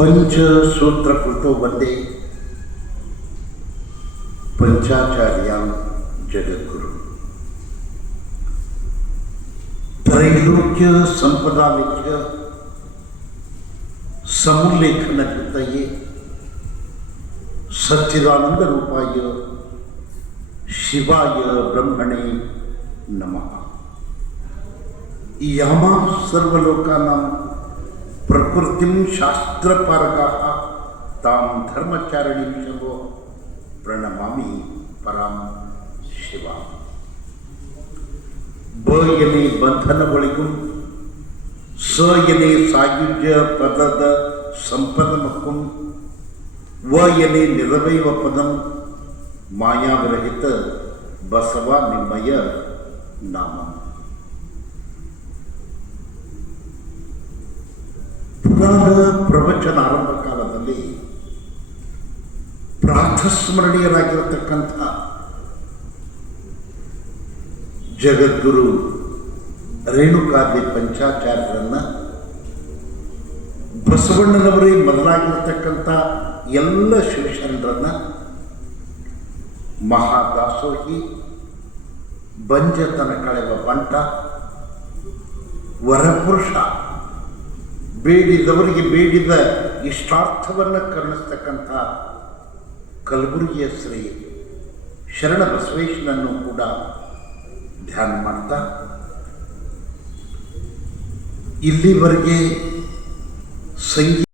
पंचसूत्रकृतो वंदे पंचाचार्यां जगद्गुरु। त्रैलोक्य संपदा विच समुल्लेखन कृतये सच्चिदानंद रूपाय शिवाय ब्रह्मणे नमः। यामा सर्वलोकानां प्रकृतिं शास्त्रपारगाः तां धर्मचारिणीं शवो प्रणमामि परां शिवा। ब यने बंधनगळिगू स यने सायुज्य पदद संपदमक्कु व यने निरवैव पदं मायाविरहित बसवा निಮ್ಮಯ नाम। ಪುರಾಣ ಪ್ರವಚನ ಆರಂಭ ಕಾಲದಲ್ಲಿ ಪ್ರಾತಸ್ಮರಣೀಯರಾಗಿರತಕ್ಕಂಥ ಜಗದ್ಗುರು ರೇಣುಕಾದಿ ಪಂಚಾಚಾರ್ಯರನ್ನ ಬಸವಣ್ಣನವರೇ ಮೊದಲಾಗಿರತಕ್ಕಂಥ ಎಲ್ಲ ಶಿವಶರಣರನ್ನ ಮಹಾದಾಸೋಹಿ ಬಂಜತನ ಕಳೆವ ಬಂಟ ವರಪುರುಷ ಬೇಡಿದವರಿಗೆ ಬೇಡಿದ ಇಷ್ಟಾರ್ಥವನ್ನು ಕರುಣಿಸ್ತಕ್ಕಂಥ ಕಲಬುರಗಿಯ ಶ್ರೀ ಶರಣ ಬಸವೇಶ್ವರನನ್ನು ಕೂಡ ಧ್ಯಾನ ಮಾಡ್ತಾ ಇಲ್ಲಿವರೆಗೆ ಸಂಗೀತ